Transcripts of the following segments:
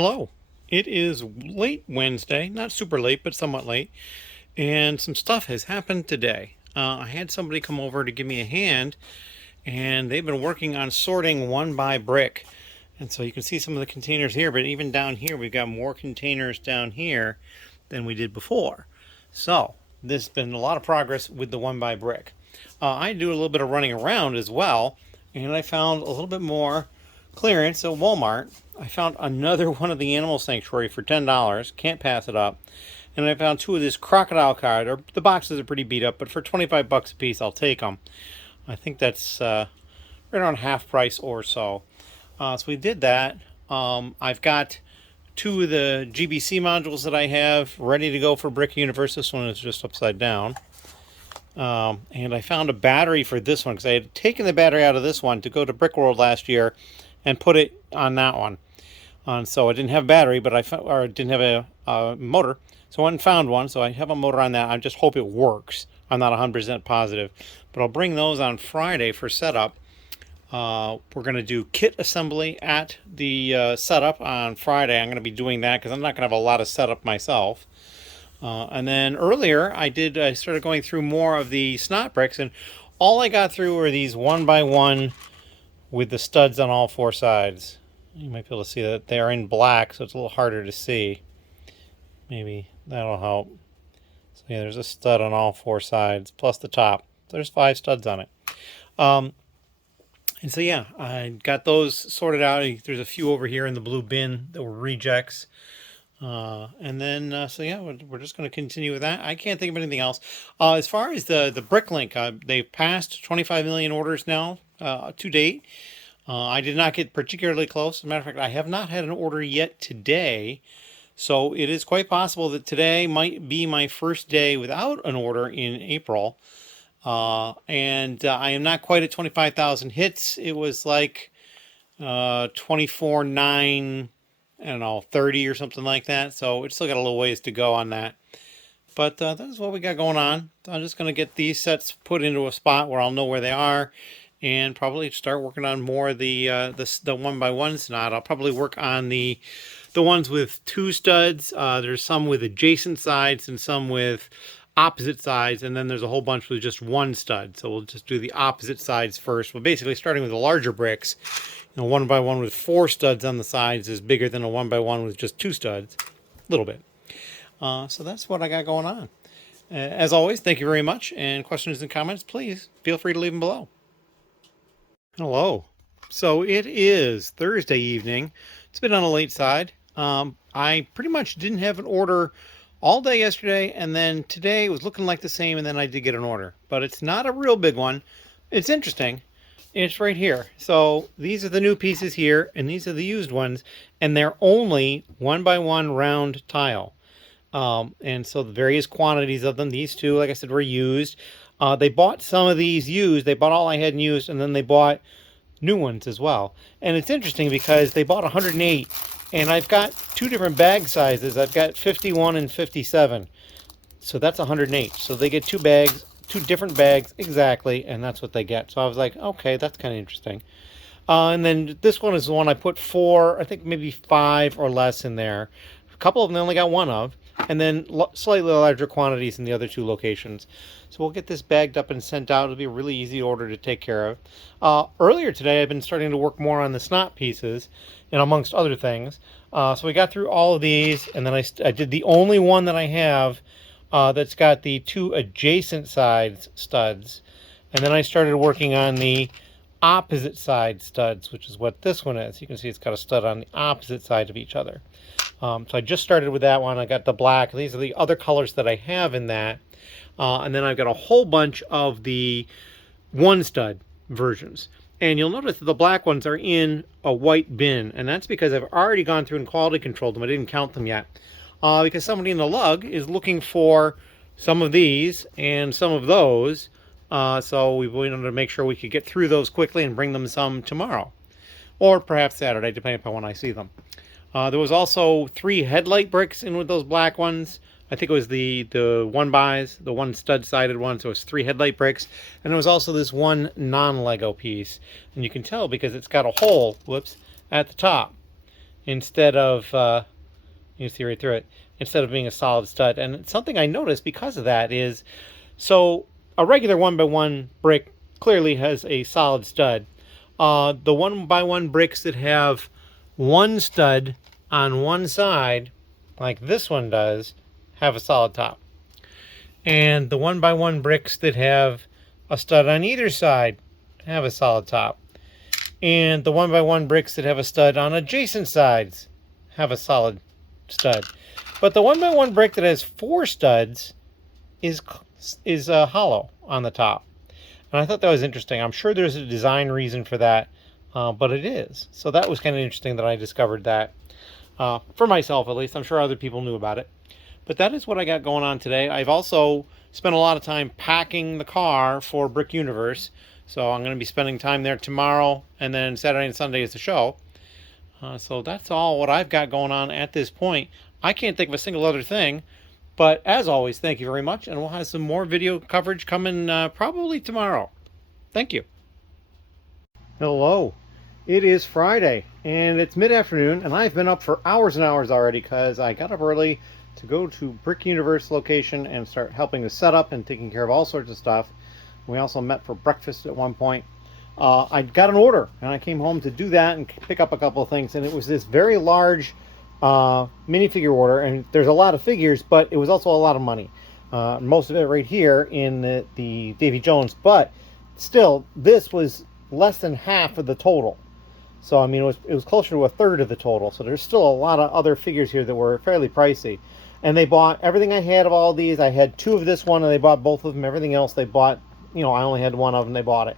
Hello. It is late Wednesday, not super late, but somewhat late, and some stuff has happened today. I had somebody come over to give me a hand, and they've been working on sorting one by brick. And so you can see some of the containers here, but even down here, we've got more containers down here than we did before. So there's been a lot of progress with the one by brick. I do a little bit of running around as well, and I found a little bit more clearance at Walmart. I found another one of the animal sanctuary for $10. Can't pass it up. And I found two of this crocodile card. The boxes are pretty beat up, but for 25 bucks a piece, I'll take them. I think that's right around half price or so. So we did that. I've got two of the GBC modules that I have ready to go for Brick Universe. This one is just upside down. And I found a battery for this one because I had taken the battery out of this one to go to Brick World last year and put it on that one. So I didn't have a battery, but I didn't have a motor. So I went and found one. So I have a motor on that. I just hope it works. I'm not 100% positive, but I'll bring those on Friday for setup. We're going to do kit assembly at the setup on Friday. I'm going to be doing that because I'm not going to have a lot of setup myself. And then earlier I started going through more of the snot bricks, and all I got through were these one by one with the studs on all four sides. You might be able to see that they're in black, so it's a little harder to see. Maybe that'll help. So yeah, there's a stud on all four sides, plus the top. There's 5 studs on it. And so yeah, I got those sorted out. There's a few over here in the blue bin that were rejects. And then, so yeah, we're just going to continue with that. I can't think of anything else. As far as the Bricklink, they've passed 25 million orders now to date. I did not get particularly close. As a matter of fact, I have not had an order yet today. So it is quite possible that today might be my first day without an order in April. And I am not quite at 25,000 hits. It was like 24,900. I don't know, 30 or something like that. So it's still got a little ways to go on that. But that is what we got going on. I'm just going to get these sets put into a spot where I'll know where they are, and probably start working on more of the one by one snot. I'll probably work on the ones with 2 studs. There's some with adjacent sides and some with opposite sides, and then there's a whole bunch with just 1 stud. So we'll just do the opposite sides first. Well, basically starting with the larger bricks. A one by one with 4 studs on the sides is bigger than a one by one with just 2 studs, a little bit. So that's what I got going on. As always, thank you very much. And questions and comments, please feel free to leave them below. Hello. So it is Thursday evening. It's been on the late side. I pretty much didn't have an order all day yesterday, and then today it was looking like the same, and then I did get an order. But it's not a real big one. It's interesting. It's right here. So these are the new pieces here, and these are the used ones, and they're only 1 by 1 round tile. And so the various quantities of them, these two, like I said, were used. They bought some of these used. They bought all I hadn't used, and then they bought new ones as well. And it's interesting because they bought 108, and I've got 2 different bag sizes. I've got 51 and 57. So that's 108. So they get 2 bags. 2 different bags exactly, and that's what they get. So I was like, okay, that's kind of interesting. And then this one is the one I put 4, I think maybe 5 or less in there. A couple of them they only got 1 of, and then slightly larger quantities in the other 2 locations. So we'll get this bagged up and sent out. It'll be a really easy order to take care of. Earlier today, I've been starting to work more on the snot pieces, and amongst other things. So we got through all of these, and then I did the only one that I have that's got the 2 adjacent sides studs, and then I started working on the opposite side studs, which is what this one is. You can see it's got a stud on the opposite side of each other. So I just started with that one. I got the black. These are the other colors that I have in that, and then I've got a whole bunch of the 1 stud versions. And you'll notice that the black ones are in a white bin, and that's because I've already gone through and quality controlled them. I didn't count them yet. Because somebody in the lug is looking for some of these and some of those. So we wanted to make sure we could get through those quickly and bring them some tomorrow. Or perhaps Saturday, depending upon when I see them. There was also 3 headlight bricks in with those black ones. I think it was the 1-bys, the 1 stud-sided one, so it's 3 headlight bricks. And there was also this 1 non-Lego piece. And you can tell because it's got a hole, whoops, at the top. instead of, you see right through it, instead of being a solid stud. And something I noticed because of that is, so a regular 1x1 brick clearly has a solid stud. The 1x1 bricks that have one stud on one side, like this one does, have a solid top. And the 1x1 bricks that have a stud on either side have a solid top. And the 1x1 bricks that have a stud on adjacent sides have a solid stud. But the 1x1 brick that has 4 studs is hollow on the top. And I thought that was interesting. I'm sure there's a design reason for that, but it is. So that was kind of interesting that I discovered that, for myself at least. I'm sure other people knew about it. But that is what I got going on today. I've also spent a lot of time packing the car for Brick Universe. So I'm going to be spending time there tomorrow, and then Saturday and Sunday is the show. So that's all what I've got going on at this point. I can't think of a single other thing. But as always, thank you very much, and we'll have some more video coverage coming probably tomorrow. Thank you. Hello. It is Friday, and it's mid-afternoon, and I've been up for hours and hours already because I got up early to go to Brick Universe location and start helping to set up and taking care of all sorts of stuff. We also met for breakfast at one point. I got an order, and I came home to do that and pick up a couple of things, and it was this very large minifigure order, and there's a lot of figures, but it was also a lot of money. Most of it right here in the Davy Jones, but still, this was less than half of the total. So I mean, it was closer to a third of the total. So there's still a lot of other figures here that were fairly pricey. And they bought everything I had of all these. I had 2 of this one, and they bought both of them. Everything else they bought, you know, I only had 1 of them. They bought it.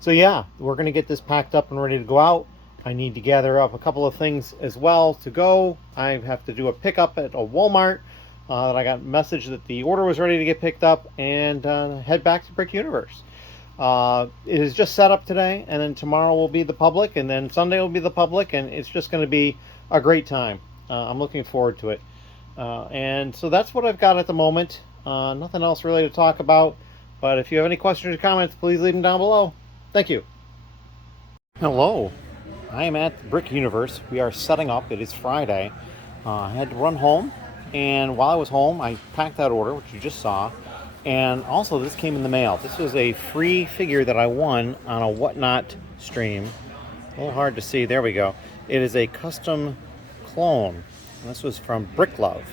So yeah, we're gonna get this packed up and ready to go out. I need to gather up a couple of things as well to go. I have to do a pickup at a Walmart. That I got a message that the order was ready to get picked up, and head back to Brick Universe. It is just set up today, and then tomorrow will be the public, and then Sunday will be the public, and it's just going to be a great time. I'm looking forward to it. And so that's what I've got at the moment. Nothing else really to talk about, but if you have any questions or comments, please leave them down below. Thank you. Hello. I am at Brick Universe. We are setting up. It is Friday. I had to run home, and while I was home, I packed that order, which you just saw. And also, this came in the mail. This was a free figure that I won on a Whatnot stream. A little hard to see. There we go. It is a custom clone. This was from Brick Love.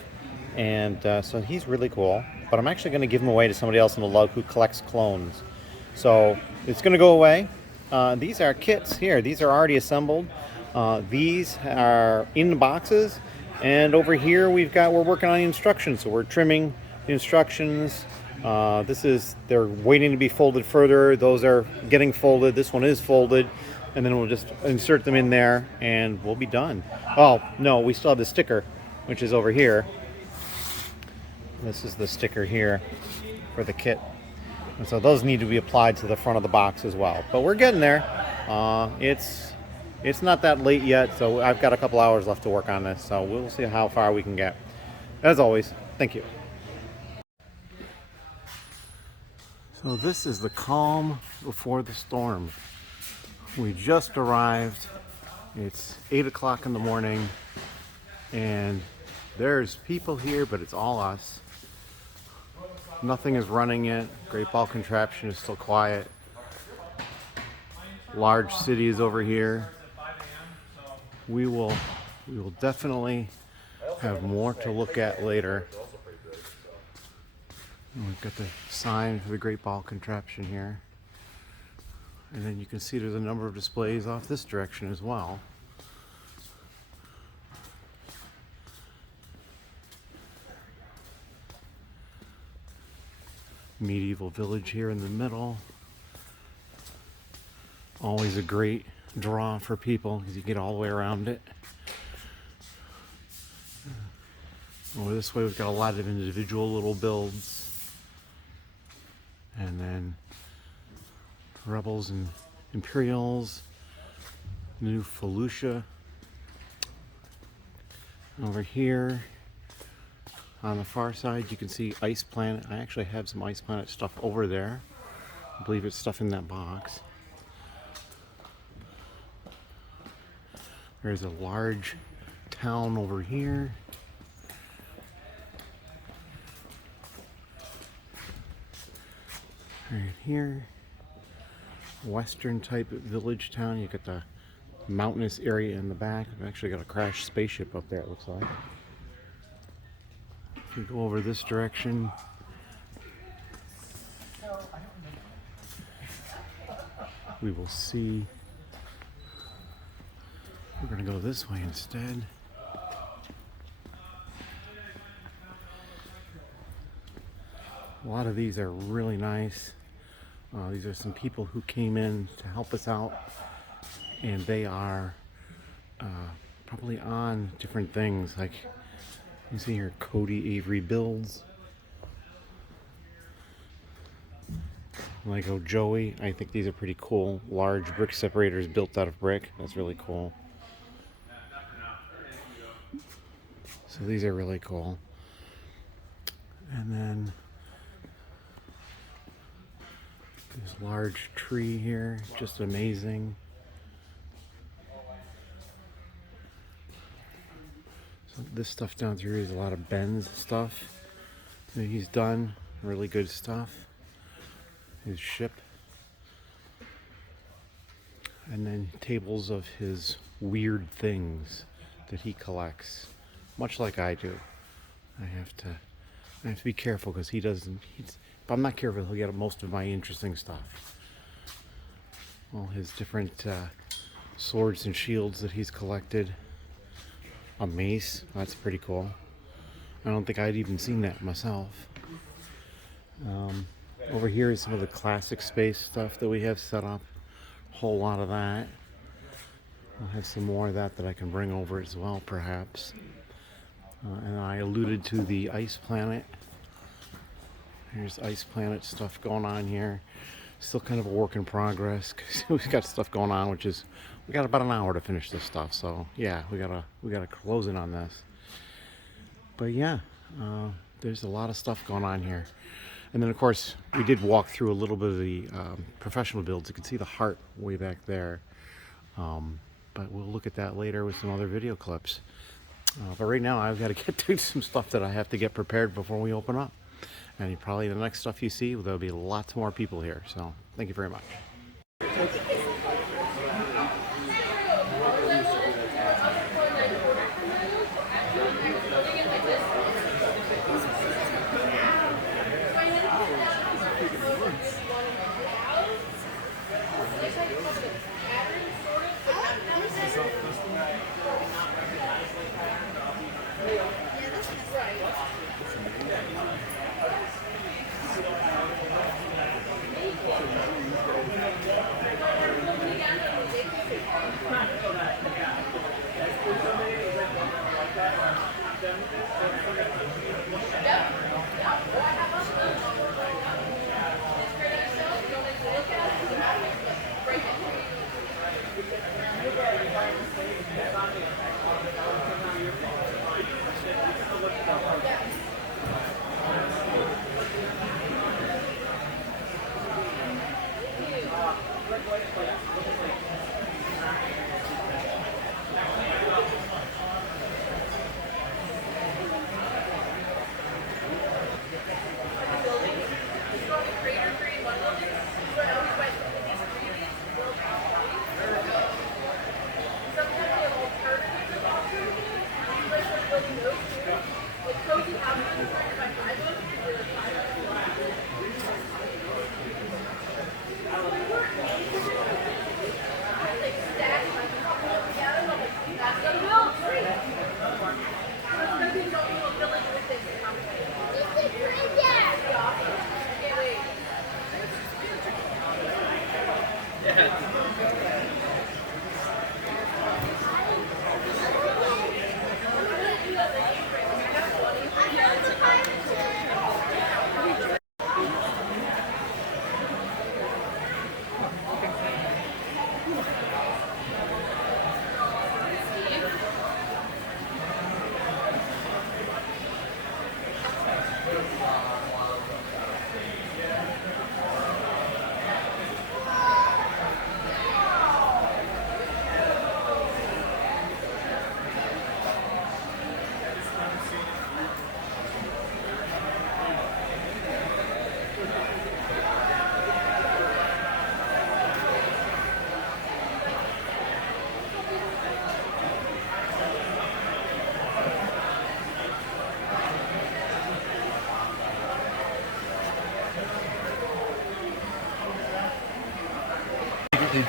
And so he's really cool. But I'm actually going to give him away to somebody else in the lug who collects clones. So it's going to go away. These are kits here. These are already assembled. These are in the boxes. And over here we're working on the instructions. So we're trimming the instructions. They're waiting to be folded further. Those are getting folded. This one is folded. And then we'll just insert them in there and we'll be done. Oh, no, we still have the sticker, which is over here. This is the sticker here for the kit. And so those need to be applied to the front of the box as well. But we're getting there. It's not that late yet, so I've got a couple hours left to work on this. So we'll see how far we can get. As always, thank you. So this is the calm before the storm. We just arrived. It's 8 o'clock in the morning, and there's people here, but it's all us. Nothing is running yet. Great Ball Contraption is still quiet. Large city is over here. We will definitely have more to look at later. And we've got the sign for the Great Ball Contraption here. And then you can see there's a number of displays off this direction as well. Medieval village here in the middle. Always a great draw for people because you get all the way around it. Over this way we've got a lot of individual little builds. And then Rebels and Imperials. New Felucia. Over here on the far side you can see Ice Planet. I actually have some Ice Planet stuff over there. I believe it's stuff in that box. There's a large town over here. Right here. Western type village town. You got the mountainous area in the back. I've actually got a crashed spaceship up there, it looks like. If we go over this direction, we will see. We're going to go this way instead. A lot of these are really nice. These are some people who came in to help us out, and they are probably on different things. Like you see here, Cody Avery Builds, Lego Joey. I think these are pretty cool. Large brick separators built out of brick. That's really cool. So these are really cool. And then this large tree here, just amazing. So this stuff down through is a lot of Ben's stuff that he's done. Really good stuff. His ship. And then tables of his weird things that he collects, much like I do. I have to be careful because he doesn't. If I'm not careful, he'll get most of my interesting stuff. All his different swords and shields that he's collected. A mace, that's pretty cool. I don't think I'd even seen that myself. Over here is some of the classic space stuff that we have set up. A whole lot of that. I'll have some more of that I can bring over as well, perhaps. And I alluded to the ice planet. Here's ice planet stuff going on here. Still kind of a work in progress because we've got stuff going on, which is we got about an hour to finish this stuff. So yeah, we gotta close in on this. But yeah, there's a lot of stuff going on here. And then of course we did walk through a little bit of the professional builds. You can see the heart way back there. But we'll look at that later with some other video clips. But right now I've got to get to some stuff that I have to get prepared before we open up. And probably the next stuff you see, there'll be lots more people here. So thank you very much.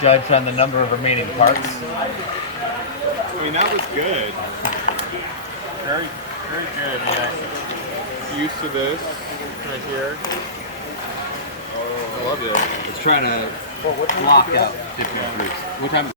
judge on the number of remaining parts? I mean, that was good. Very, very good. Yeah. Used to this right here. I loved it. It's trying to block out different groups. What time?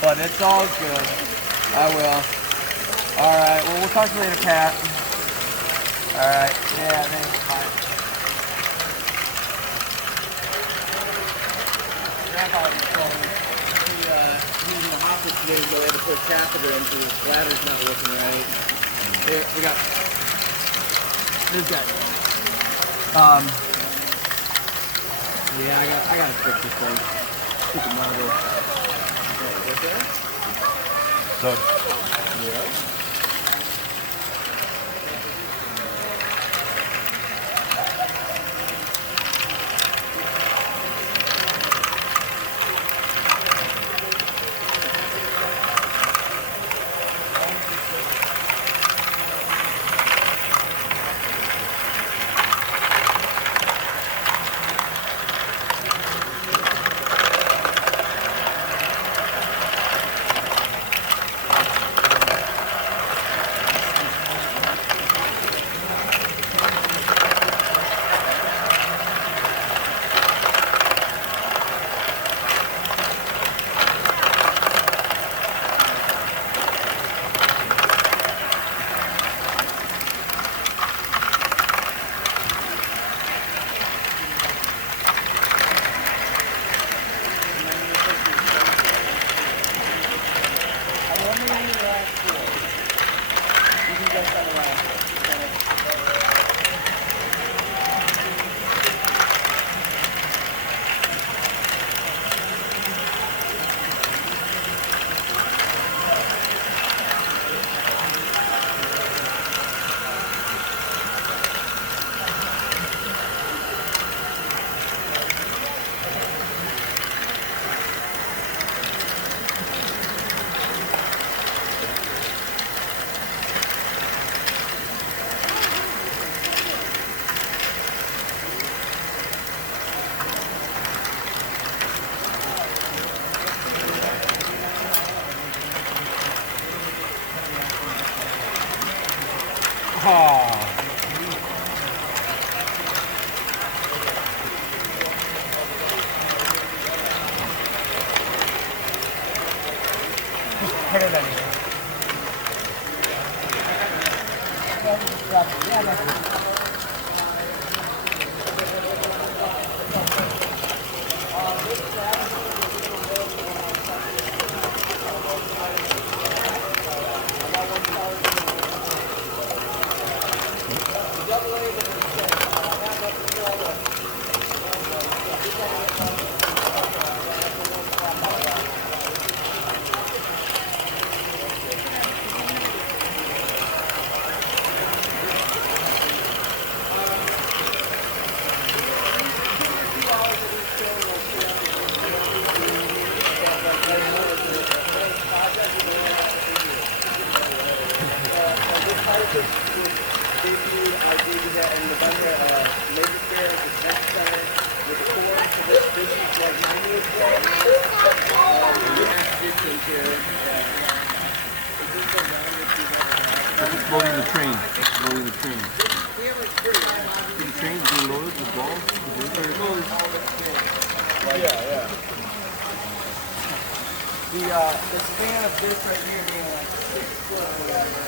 But it's all good. I will. All right. Well, we'll talk to you later, Pat. All right. Yeah, thanks. Bye. Grandpa was telling me he was in the hospital today ago. They had to put a catheter in because his bladder's not working right. Here, we got this guy. Yeah, I gotta fix this thing. Stupid monitor. So, yeah. do that in November, labor fair, the event center, with the core. So this is like 90 as well. Distance here. Loading the train. Loading the train. The train's being loaded with balls. Yeah. The span of this right here being like 6 foot or whatever.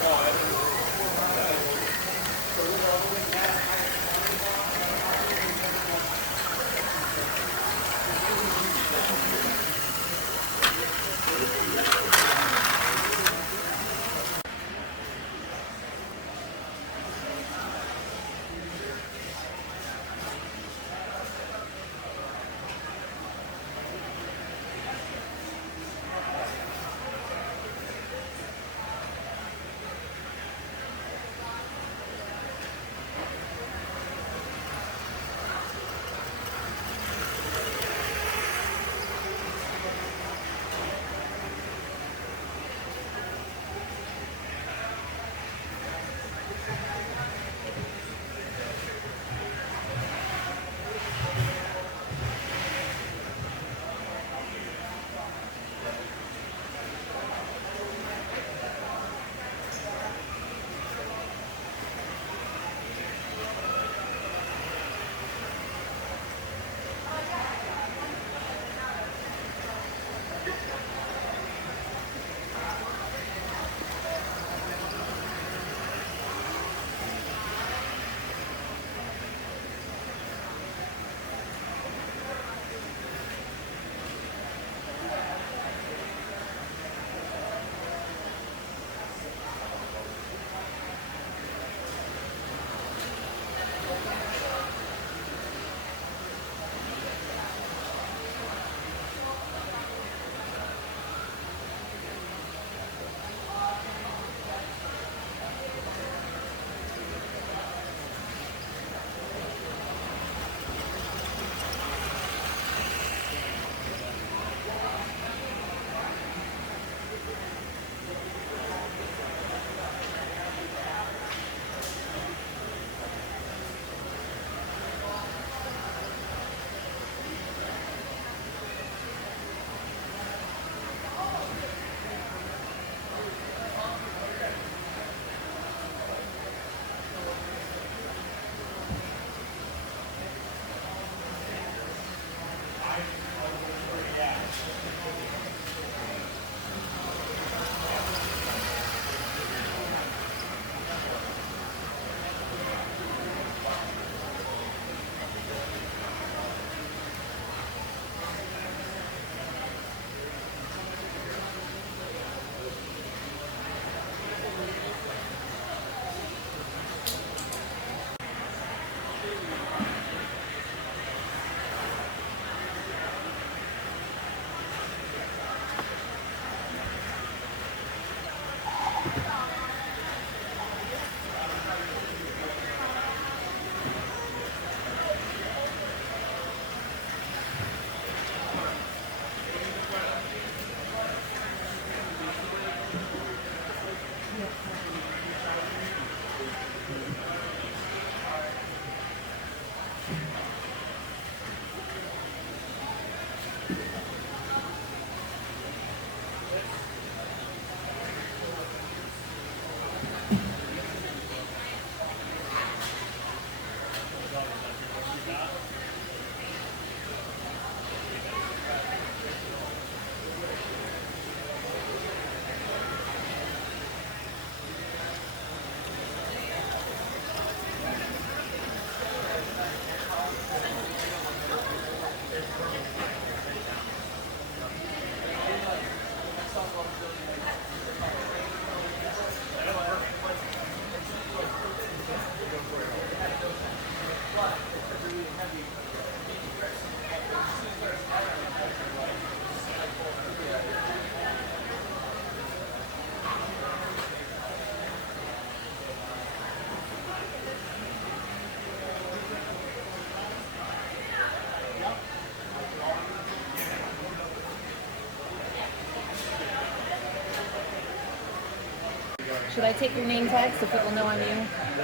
Should I take your name tag so people know I'm you?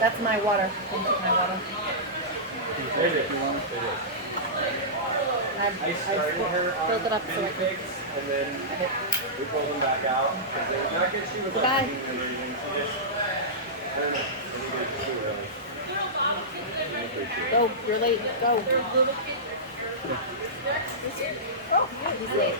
That's my water. Come take my water. It is. I filled it up so I can. And then we pulled them back out. Not because she was Goodbye. like or anything. She just, I don't know. Go. You're late. Go. Oh, he's late.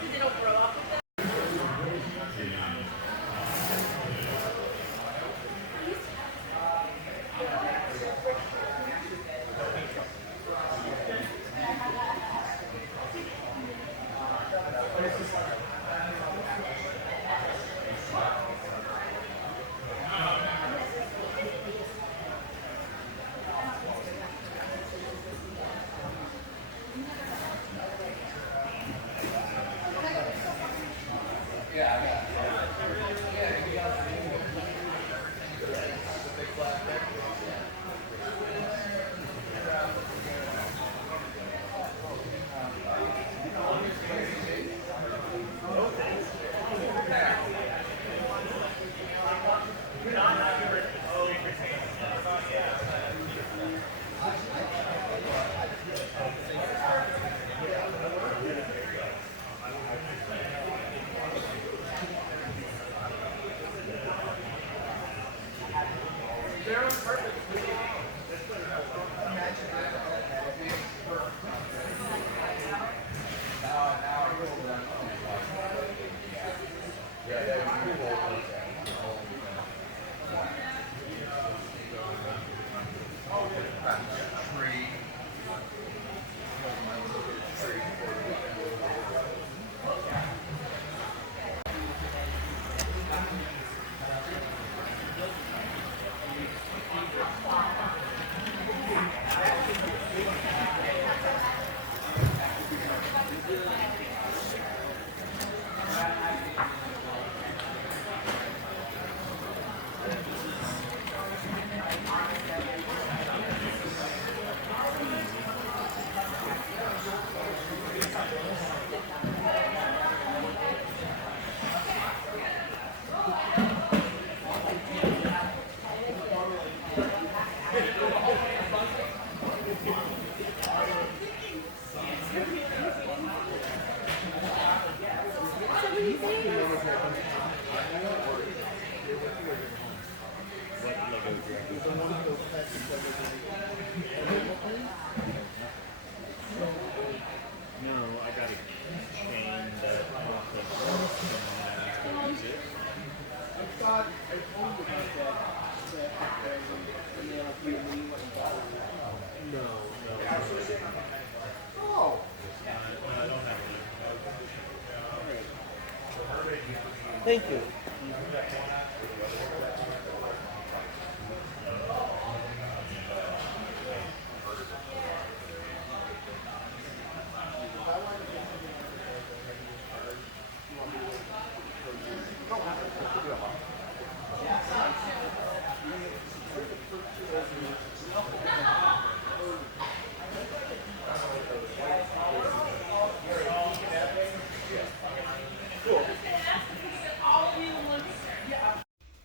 Thank you.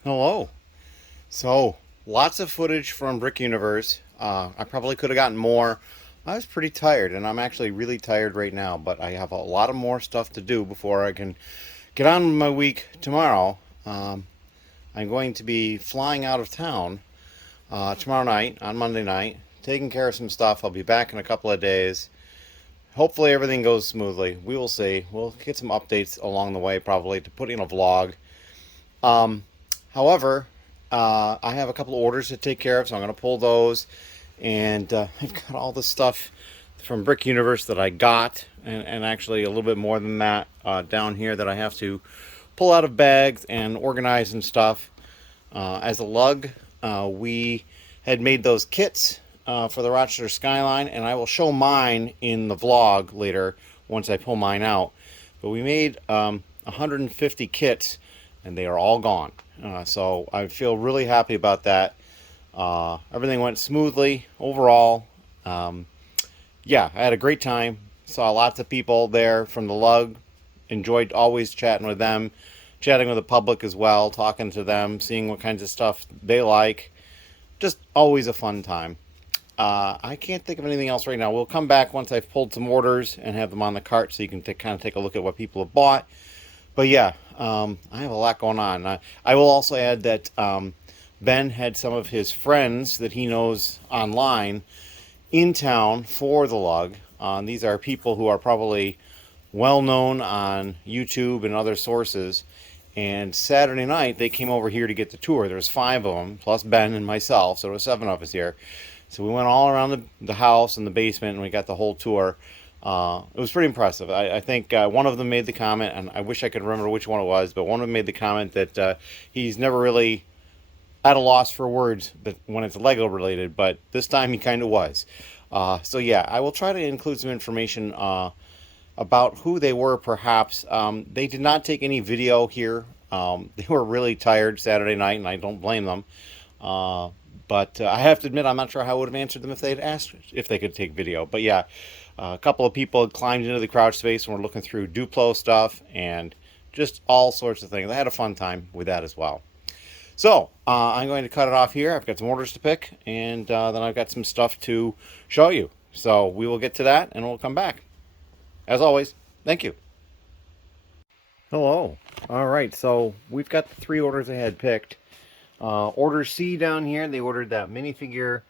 Hello. So, lots of footage from Brick Universe. I probably could have gotten more. I was pretty tired, and I'm actually really tired right now, but I have a lot of more stuff to do before I can get on with my week tomorrow. I'm going to be flying out of town tomorrow night, on Monday night, taking care of some stuff. I'll be back in a couple of days. Hopefully everything goes smoothly. We will see. We'll get some updates along the way, probably, to put in a vlog. However, I have a couple of orders to take care of, so I'm going to pull those. And I've got all the stuff from Brick Universe that I got, and actually a little bit more than that down here that I have to pull out of bags and organize and stuff. As a lug, we had made those kits for the Rochester skyline, and I will show mine in the vlog later once I pull mine out. But we made 150 kits, and they are all gone. So I feel really happy about that. Everything went smoothly overall. Yeah, I had a great time. Saw lots of people there from the lug. Enjoyed always chatting with them, chatting with the public as well, talking to them, seeing what kinds of stuff they like. just always a fun time. I can't think of anything else right now. We'll come back once I've pulled some orders and have them on the cart so you can kind of take a look at what people have bought. But yeah, I have a lot going on. I will also add that Ben had some of his friends that he knows online in town for the lug. These are people who are probably well known on YouTube and other sources. And Saturday night, they came over here to get the tour. There was 5 of them, plus Ben and myself, so there was 7 of us here. So we went all around the house and the basement, and we got the whole tour. It was pretty impressive. I think one of them made the comment, and I wish I could remember which one it was, but one of them made the comment that he's never really at a loss for words when it's Lego related, but this time he kind of was. So yeah, I will try to include some information about who they were, perhaps. They did not take any video here. They were really tired Saturday night, and I don't blame them. But I have to admit, I'm not sure how I would have answered them if they'd asked if they could take video. But yeah, a couple of people had climbed into the crouch space and were looking through Duplo stuff and just all sorts of things. I had a fun time with that as well. So I'm going to cut it off here. I've got some orders to pick, and then I've got some stuff to show you. So we will get to that, and we'll come back. As always, thank you. Hello. All right, so we've got the 3 orders I had picked. Order C down here, they ordered that minifigure,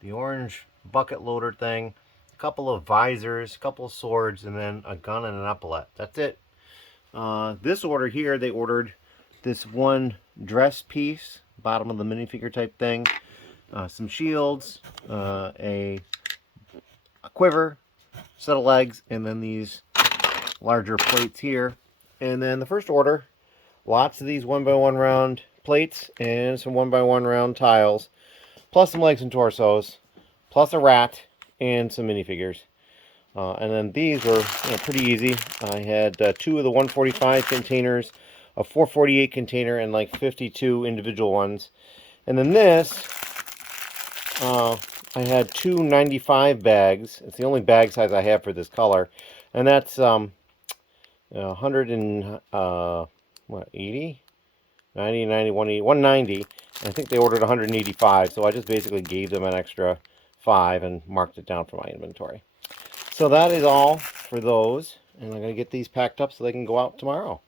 the orange bucket loader thing, a couple of visors, a couple of swords, and then a gun and an epaulette. That's it. This order here, they ordered this one dress piece, bottom of the minifigure type thing, some shields, a quiver, set of legs, and then these larger plates here. And then the first order, lots of these 1x1 round plates and some 1x1 round tiles, plus some legs and torsos, plus a rat and some minifigures. And then these were pretty easy. I had 2 of the 145 containers, a 448 container, and like 52 individual ones. And then this, I had 2 95 bags. It's the only bag size I have for this color, and that's 100 and 80, 90, 90, 180, 190. I think they ordered 185, so I just basically gave them an extra 5 and marked it down for my inventory. So that is all for those, and I'm going to get these packed up so they can go out tomorrow.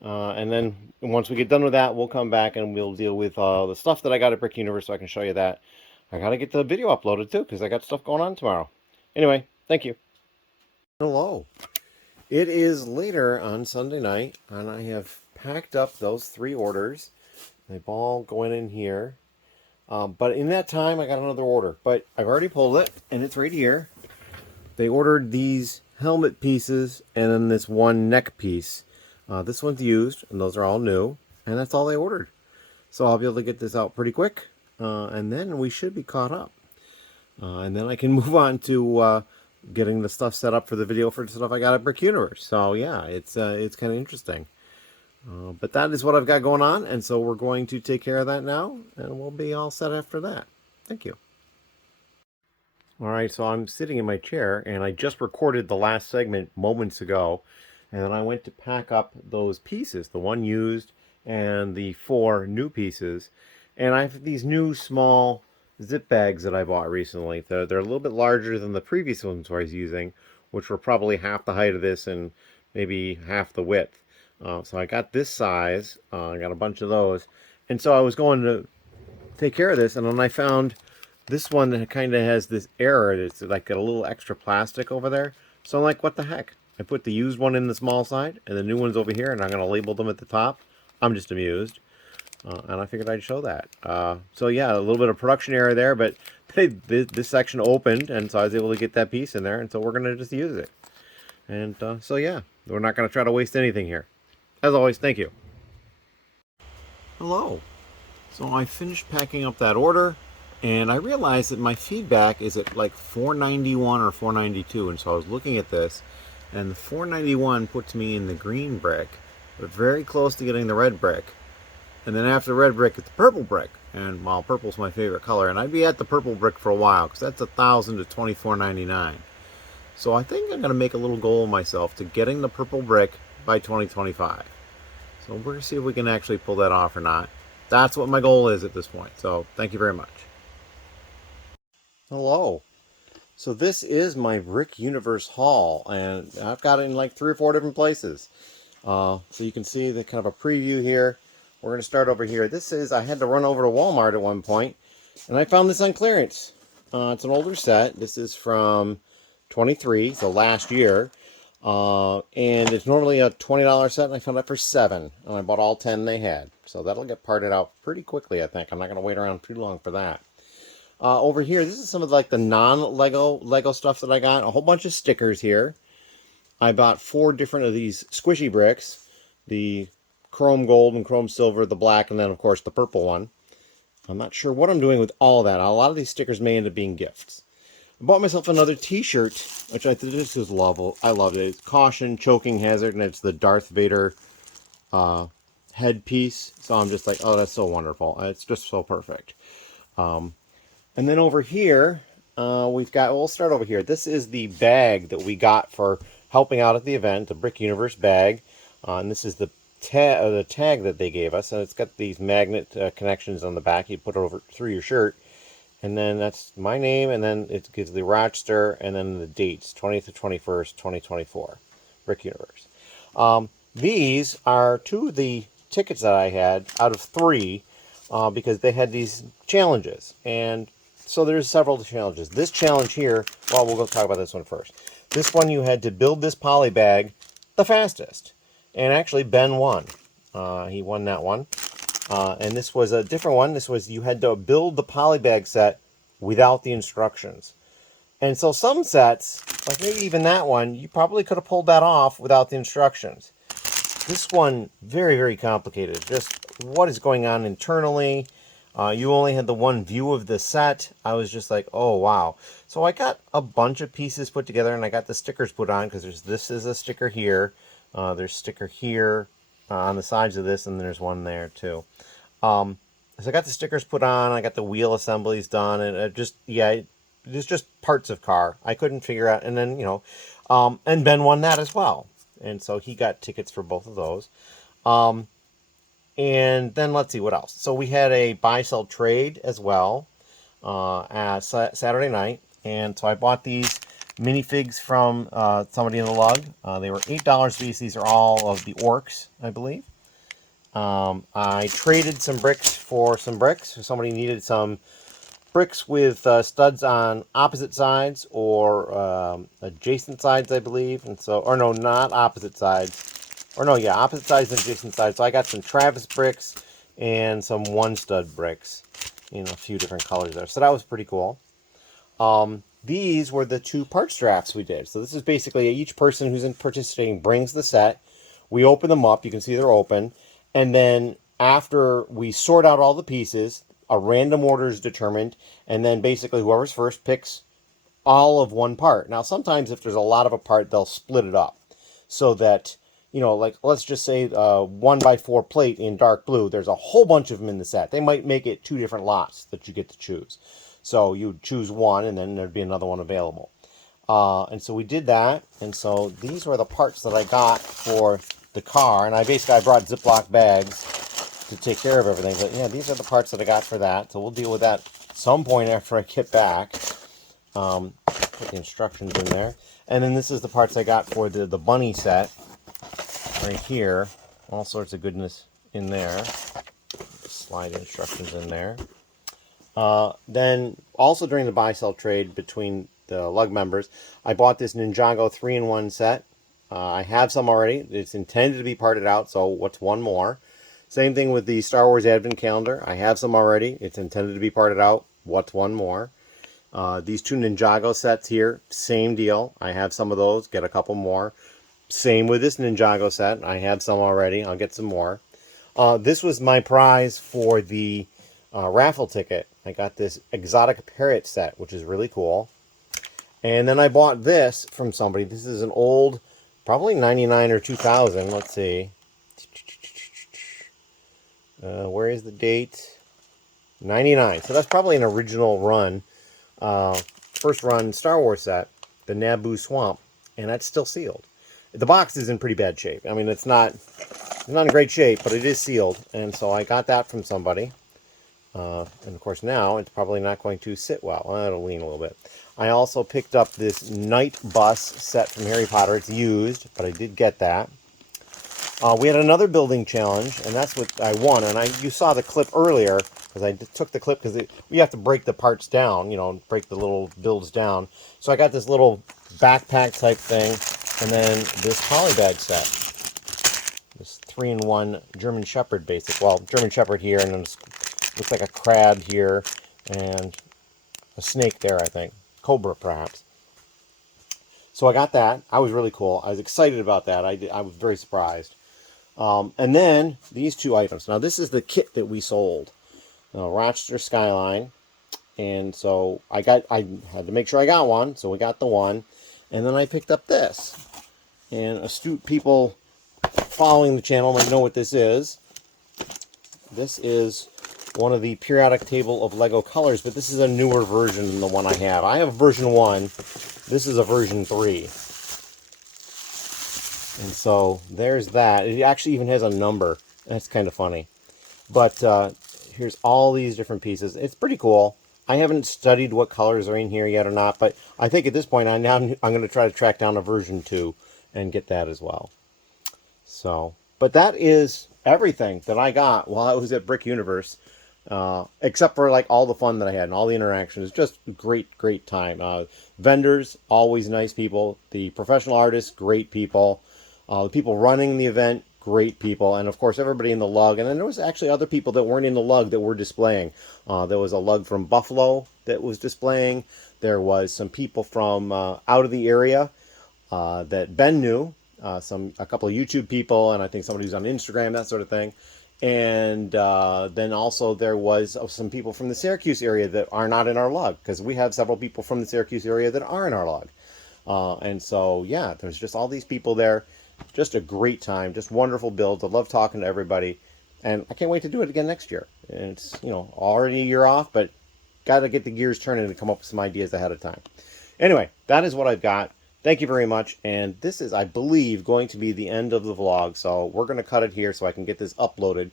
And then once we get done with that, we'll come back and we'll deal with the stuff that I got at Brick Universe, so I can show you that. I got to get the video uploaded too, because I got stuff going on tomorrow. Anyway, thank you. Hello. It is later on Sunday night, and I have packed up those 3 orders. They've all going in here. But in that time, I got another order. But I've already pulled it, and it's right here. They ordered these helmet pieces and then this one neck piece. This one's used, and those are all new. And that's all they ordered. So I'll be able to get this out pretty quick. And then we should be caught up. And then I can move on to getting the stuff set up for the video for the stuff I got at Brick Universe. So yeah, it's kind of interesting. But that is what I've got going on, and so we're going to take care of that now, and we'll be all set after that. Thank you. All right, so I'm sitting in my chair, and I just recorded the last segment moments ago, and then I went to pack up those pieces, the one used and the 4 new pieces, and I have these new small zip bags that I bought recently. They're a little bit larger than the previous ones I was using, which were probably half the height of this and maybe half the width. So I got this size. I got a bunch of those. And so I was going to take care of this, and then I found this one that kind of has this error. It's like a little extra plastic over there. So I'm like, what the heck? I put the used one in the small side, and the new one's over here, and I'm going to label them at the top. I'm just amused. And I figured I'd show that. So yeah, a little bit of production error there, but this section opened, and so I was able to get that piece in there, and so we're going to just use it. And so yeah, we're not going to try to waste anything here. As always, thank you. Hello. So I finished packing up that order, and I realized that my feedback is at like 491 or 492, and so I was looking at this, and the 491 puts me in the green brick, but very close to getting the red brick. And then after the red brick, it's the purple brick, and well, purple's my favorite color, and I'd be at the purple brick for a while, because that's 1,000 to 24.99. So I think I'm going to make a little goal of myself to getting the purple brick by 2025. So we're going to see if we can actually pull that off or not. That's what my goal is at this point. So thank you very much. Hello. So this is my Brick Universe haul, and I've got it in like 3 or 4 different places. So you can see the kind of a preview here. We're going to start over here. This is, I had to run over to Walmart at one point, and I found this on clearance. It's an older set. This is from 23, so last year. And it's normally a $20 set, and I found it for $7. And I bought all 10 they had. So that'll get parted out pretty quickly, I think. I'm not going to wait around too long for that. Over here, this is some of like the non-Lego stuff that I got. A whole bunch of stickers here. I bought 4 different of these squishy bricks. The chrome gold and chrome silver, the black, and then of course the purple one. I'm not sure what I'm doing with all of that. A lot of these stickers may end up being gifts. I bought myself another t-shirt, which I think this is lovable. I loved it. It's Caution, Choking Hazard, and it's the Darth Vader headpiece. So I'm just like, oh, that's so wonderful. It's just so perfect. And then over here, we've got, we'll start over here. This is the bag that we got for helping out at the event, the Brick Universe bag. And this is the tag that they gave us. And it's got these magnet connections on the back. You put it over through your shirt. And then that's my name. And then it gives the Rochester and then the dates, 20th to 21st, 2024, Brick Universe. These are 2 of the tickets that I had out of 3 because they had these challenges. And so there's several challenges. This challenge here, well, we'll go talk about this one first. This one, you had to build this poly bag the fastest. And actually, Ben won. He won that one. And this was a different one. This was, you had to build the poly bag set without the instructions. And so some sets, like maybe even that one, you probably could have pulled that off without the instructions. This one, very, very complicated. Just what is going on internally. You only had the one view of the set. I was just like, oh, wow. So I got a bunch of pieces put together, and I got the stickers put on, because this is a sticker here. There's sticker here on the sides of this, and there's one there, too. So I got the stickers put on. I got the wheel assemblies done, and it just, yeah, it's just parts of car. I couldn't figure out, and then, you know, and Ben won that as well. And so he got tickets for both of those. And then let's see what else. So we had a buy-sell trade as well Saturday night. And so I bought these minifigs from somebody in the lug. They were $8 these. These are all of the orcs, I believe. I traded some bricks for some bricks. Somebody needed some bricks with studs on opposite sides or adjacent sides, I believe. And so, or no, not opposite sides. Or no, yeah, opposite sides and adjacent sides. So I got some Travis bricks and some one stud bricks in a few different colors there. So that was pretty cool. These were the 2 parts drafts we did. So this is basically each person who's participating brings the set. We open them up. You can see they're open. And then after we sort out all the pieces, a random order is determined. And then basically whoever's first picks all of one part. Now, sometimes if there's a lot of a part, they'll split it up so that, you know, like let's just say 1x4 plate in dark blue. There's a whole bunch of them in the set. They might make it 2 different lots that you get to choose. So you choose one, and then there'd be another one available. And so we did that. And so these were the parts that I got for the car. And I brought Ziploc bags to take care of everything. But yeah, these are the parts that I got for that. So we'll deal with that some point after I get back. Put the instructions in there. And then this is the parts I got for the bunny set. Right here, all sorts of goodness in there. Slide instructions in there. Then also during the buy-sell trade between the lug members, I bought this Ninjago 3-in-1 set. I have some already. It's intended to be parted out, so what's one more? Same thing with the Star Wars Advent Calendar. I have some already. It's intended to be parted out. What's one more? These 2 Ninjago sets here, same deal. I have some of those. Get a couple more. Same with this Ninjago set. I have some already. I'll get some more. This was my prize for the raffle ticket. I got this exotic parrot set, which is really cool. And then I bought this from somebody. This is an old, probably 99 or 2000. Let's see. Where is the date? 99. So that's probably an original run. First run Star Wars set, the Naboo Swamp. And that's still sealed. The box is in pretty bad shape. I mean, it's not in great shape, but it is sealed. And so I got that from somebody. And of course now it's probably not going to sit well. It'll lean a little bit. I also picked up this night bus set from Harry Potter. It's used, but I did get that. We had another building challenge, and that's what I won. And you saw the clip earlier, because I took the clip, because we have to break the parts down, break the little builds down. So I got this little backpack type thing, and then this polybag set. This 3-in-1 German Shepherd basic. Well, German Shepherd here, and then looks like a crab here, and a snake there, I think. Cobra, perhaps. So I got that. I was really cool. I was excited about that. I was very surprised. And then these two items. Now this is the kit that we sold. Rochester Skyline. And so I had to make sure I got one. So we got the one. And then I picked up this. And astute people following the channel might know what this is. This is one of the periodic table of Lego colors, but this is a newer version than the one I have. I have version 1. This is a version 3. And so there's that. It actually even has a number. That's kind of funny. But here's all these different pieces. It's pretty cool. I haven't studied what colors are in here yet or not, but I think at this point I'm going to try to track down a version 2 and get that as well. So, but that is everything that I got while I was at Brick Universe, except for like all the fun that I had and all the interactions. Just great time. Vendors, always nice people. The professional artists, great people. The people running the event, great people. And of course, everybody in the lug. And then there was actually other people that weren't in the lug that were displaying. There was a lug from Buffalo that was displaying. There was some people from out of the area that Ben knew. A couple of YouTube people, and I think somebody who's on Instagram, that sort of thing. And then also there was some people from the Syracuse area that are not in our lug, because we have several people from the Syracuse area that are in our lug. And so, yeah, there's just all these people there. Just a great time, just wonderful builds. I love talking to everybody, and I can't wait to do it again next year. And it's, already a year off, but got to get the gears turning and come up with some ideas ahead of time. Anyway, that is what I've got. Thank you very much, and this is, I believe, going to be the end of the vlog, so we're going to cut it here so I can get this uploaded.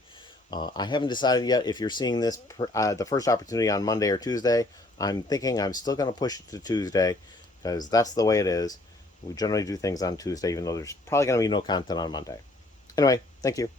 I haven't decided yet if you're seeing this the first opportunity on Monday or Tuesday. I'm thinking I'm still going to push it to Tuesday, because that's the way it is. We generally do things on Tuesday, even though there's probably going to be no content on Monday. Anyway, thank you.